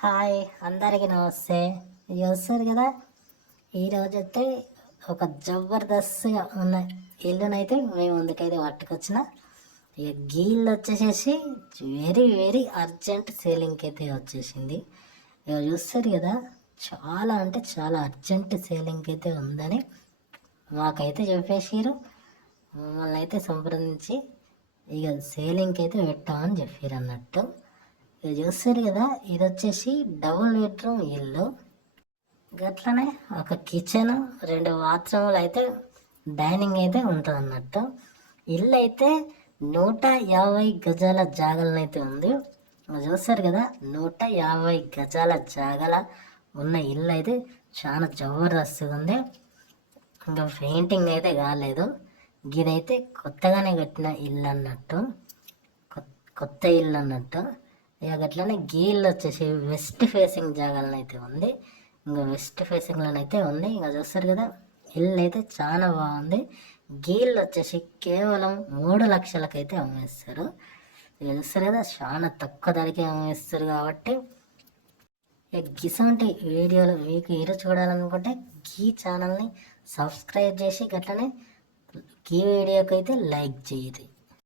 Hi అందరికీ నమస్తే. ఇది వస్తుంది కదా, ఈరోజైతే ఒక జబర్దస్త్గా ఉన్న ఇల్లునైతే మేము ముందుకైతే పట్టుకొచ్చిన. ఇక గీళ్ళు వచ్చేసేసి వెరీ వెరీ అర్జెంట్ సేలింగ్కి అయితే వచ్చేసింది. ఇక చూస్తారు కదా, చాలా అంటే చాలా అర్జెంట్ సేలింగ్కి అయితే ఉందని మాకైతే చెప్పేసారు. మమ్మల్ని అయితే సంప్రదించి ఇక సేలింగ్కి అయితే పెట్టామని చెప్పారు అన్నట్టు. ఇది చూస్తారు కదా, ఇది వచ్చేసి డబుల్ బెడ్రూమ్ ఇల్లు. గట్లనే ఒక కిచెన్, 2 బాత్రూములు అయితే డైనింగ్ అయితే ఉంటుంది అన్నట్టు. ఇల్లు అయితే 150 గజాల జాగలనైతే ఉంది. చూస్తారు కదా, 150 గజాల జాగల ఉన్న ఇల్లు అయితే చాలా జబర్దస్తుగా ఉంది. ఇంకా పెయింటింగ్ అయితే కాలేదు. ఇదైతే కొత్తగానే కట్టిన ఇల్లు అన్నట్టు, కొత్త ఇల్లు అన్నట్టు. ఇక అట్లనే గీళ్ళు వచ్చేసి వెస్ట్ ఫేసింగ్ జాగాలను అయితే ఉంది. ఇంకా వెస్ట్ ఫేసింగ్లోనైతే ఉంది. ఇంకా చూస్తారు కదా, ఇల్లు అయితే చాలా బాగుంది. గీళ్ళు వచ్చేసి కేవలం 3 లక్షలకైతే అమ్మేస్తారు. ఇక చూస్తారు కదా, చాలా తక్కువ ధరకే అమ్మేస్తారు. కాబట్టి ఇక గిసంటి వీడియోలు మీకు ఈరోజు చూడాలనుకుంటే గీ ఛానల్ని సబ్స్క్రైబ్ చేసి అట్లనే గీ వీడియోకి అయితే లైక్ చేయండి.